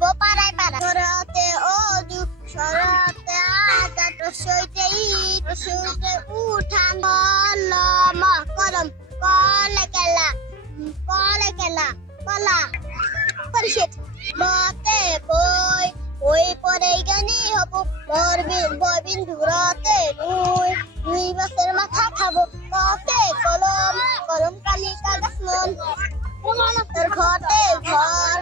পাড়ায় পাড়া সরাতে অজু সরাতে আজাদ রসইতে ঈদ রসইতে উঠান কলম কলম কলা কলা পরিষদ বতে বই ওই পরে জ্ঞানী হব বই বিন্দুরতে দুই বছর মাথা খাবো কতে কলম কলম কালি কাগজ মন তোর ঘরতে ঘর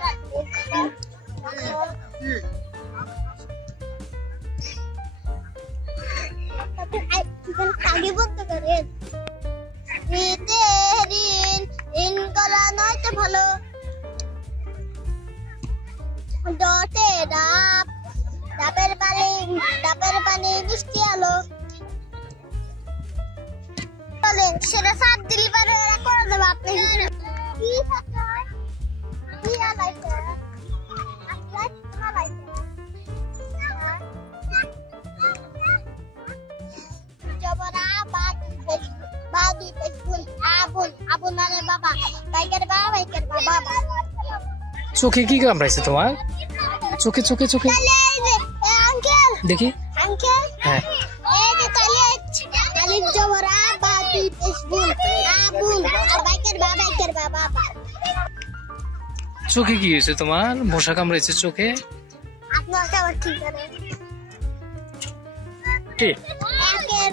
আগে বলতে পারেন ঋণ করা নয় তো ভালো ডটে ডাবের পানি মিষ্টি আলো বলেন সেটা সাত দিলি পারে করে দেবো আপনি কি আলাইছে জবরা বাদু আবুল আরে বাবা বাইকের বাবা চোখে কি কামড়াইছে তোমার? চোখে দেখি হ্যাঁ চোখে কি হয়েছে তোমার? মশা কামড়াইছে চোখে?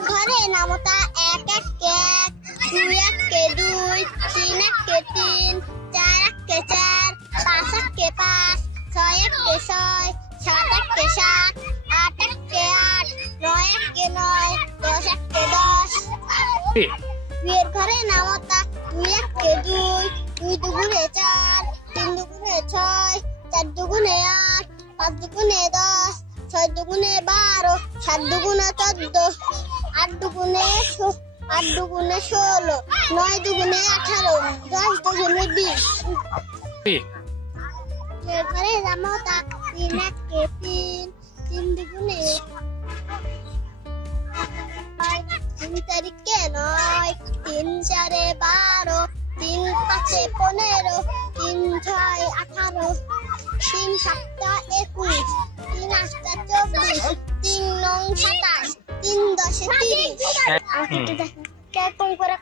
ঘরে নামতা এক দুই একে দুই তিন একে তিন চার একে চার পাঁচ একে পাঁচ ছয় একে ছয় সাত একে সাত আট একে আট নয় একে নয় দশ একে দশ দুইয়ের ঘরে নামতা দুই একে দুই দুই দুগুণে চার তিন দুগুণে ছয় চার দুগুণে আট পাঁচ দুগুণে দশ ছয় দুগুণে 12 সাত দুগুণে 14 আট দুগুণে 16 নয় দুগুণে 18 10 দুগুণে 20 ঘরে জামতা তিন একে তিন দুগুণে তিন তারিখে 9 তিন চারে 12 তিন পাঁচে 15 তিন ছয় 18 তিন সাতটা 21 তিন আটটা 24 তিন নং 27 তিন দশে 30 আর একটু দেখেন কে কোন করে